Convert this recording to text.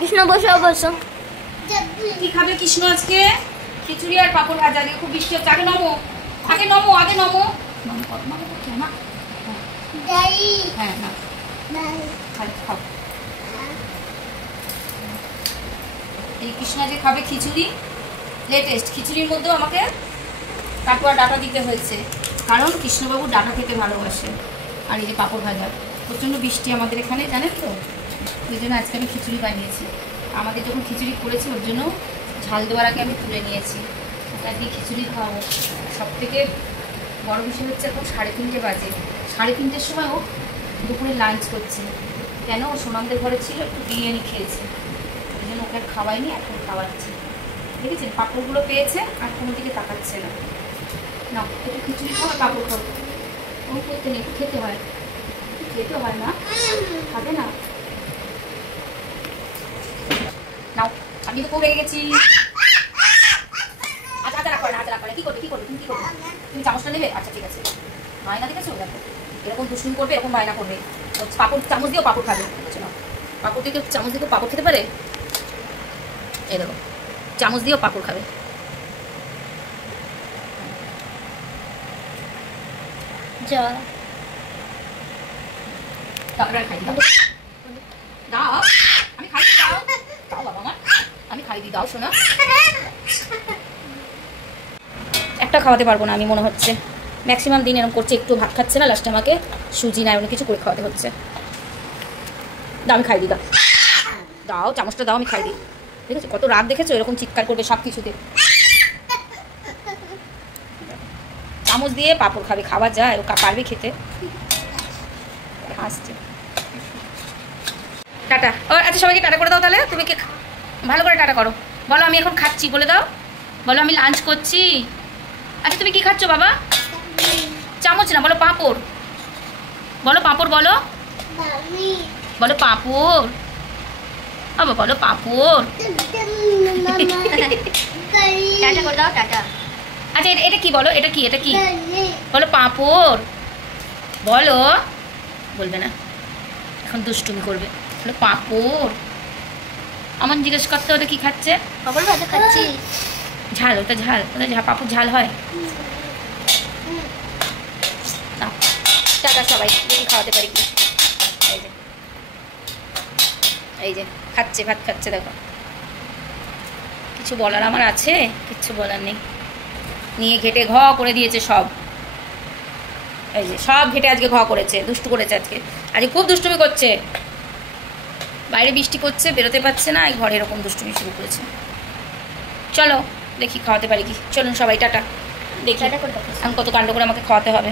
কৃষ্ণ বসো বসো। কি খাবে কৃষ্ণ আজকে? খিচুড়ি আর পাপড় ভাজা দিয়ে। খুব বৃষ্টি হচ্ছে। আগে নমো, আগে নমো, আগে নমো। হ্যাঁ না খাও। এই কৃষ্ণ আজকে খাবে খিচুড়ি। লেটেস্ট খিচুড়ির মধ্যেও আমাকে কাটোয়া ডাটা দিতে হয়েছে, কারণ কৃষ্ণবাবু ডাটা খেতে ভালোবাসে। আর এই যে পাপড় ভাজা। প্রচণ্ড বৃষ্টি আমাদের এখানে, জানেন তো, ওই জন্য আজকে আমি খিচুড়ি বানিয়েছি। আমাদের যখন খিচুড়ি করেছি ওর জন্য ঝাল দেওয়ার আগে আমি তুলে নিয়েছি, ওটা দিয়ে খিচুড়ি খাওয়াবো। সব থেকে বড় বিষয় হচ্ছে এখন 3:30 বাজে। 3:30-র সময় ও দুপুরে লাঞ্চ করছে। কেন? ও সোনামদের ঘরে ছিল, একটু বিরিয়ানি খেয়েছে, ওই জন্য ওকে খাওয়াইনি, এখন খাওয়াচ্ছি। দেখেছেন পাঁপড়গুলো পেয়েছে আর কোনো দিকে তাকাচ্ছে না। না একটু খিচুড়ি খাওয়া, পাঁপড় খাবো। ও করতে নেই, একটু খেতে হয়, খেতে হয় না, খাবে না। নাও, আমি তো খুব রেগে গেছি। আচ্ছা আচ্ছা রাখো না, আচ্ছা রাখো না। কি করবে, কি করবে, তুমি কি করবে? তুমি চামচটা নেবে? আচ্ছা ঠিক আছে। বায়না দেখেছো? দেখো এরকম দুষ্টুমি করবে, এরকম বায়না করবে। পাঁপড় চামচ দিয়েও পাঁপড় খাবে। বুঝছো না? পাঁপড় দিয়ে চামচ দিয়ে পাঁপড় খেতে পারে? এই দেখো, চামচ দিয়েও পাঁপড় খাবে। যা দাও, আমি খাই দিই, দাও দাও বাবা আমার, আমি খাই দিই, দাও শোনা। একটা খাওয়াতে পারবো না আমি, মনে হচ্ছে ম্যাক্সিমাম দিন এরকম করছে। একটু ভাত খাচ্ছে না, লাস্টে আমাকে সুজি না এমন কিছু করে খাওয়াতে হচ্ছে। দাও আমি খাই দিই, দাও দাও চামচটা দাও, আমি খাই দিই। দেখেছো কত রাগ? দেখেছো এরকম চিৎকার করবে সব কিছুতে। চামচ দিয়ে পাঁপড় খাবে, খাওয়া যায়? ও পারবে খেতে? আসছে টাটা। ও আচ্ছা সবাইকে টাটা করে দাও তাহলে। তুমি কি ভালো করে টাটা করো, বলো আমি এখন খাচ্ছি, বলে দাও, বলো আমি লাঞ্চ করছি। আচ্ছা তুমি কি খাচ্ছ বাবা? চামচ না, বলো পাঁপড়, বলো পাঁপড়, বলো বলো পাঁপড় বাবা, বলো পাঁপড়। টাটা করে দাও, টাটা। আচ্ছা এটা কি বলো, এটা কি, এটা কি বলো? পাঁপড় বলো। বলবে না, এখন দুষ্টুমি করবে। বলো পাঁপড়। আমার জিজ্ঞেস করতে ওটা কি খাচ্ছে? পাপড় ভাজা খাচ্ছি। ঝাল, ওটা ঝাল, ওটা পাঁপড় ঝাল হয়। টাটা সবাই, দেখি খাওয়াতে পারি কি। এই যে এই যে খাচ্ছে, ভাত খাচ্ছে, দেখো। কিছু বলার আমার আছে? কিচ্ছু বলার নেই। নিয়ে ঘেটে ঘ করে দিয়েছে সব। এই যে সব ঘেটে আজকে ঘ করেছে, দুষ্টু করেছে আজকে। আজকে খুব দুষ্টুমি করছে। বাইরে বৃষ্টি করছে, বেরোতে পারছে না, এই ঘরে এরকম দুষ্টুমি শুরু করেছে। চলো দেখি খাওয়াতে পারি কি। চলুন সবাই টাটা। দেখি আমি কত কাণ্ড করে আমাকে খাওয়াতে হবে।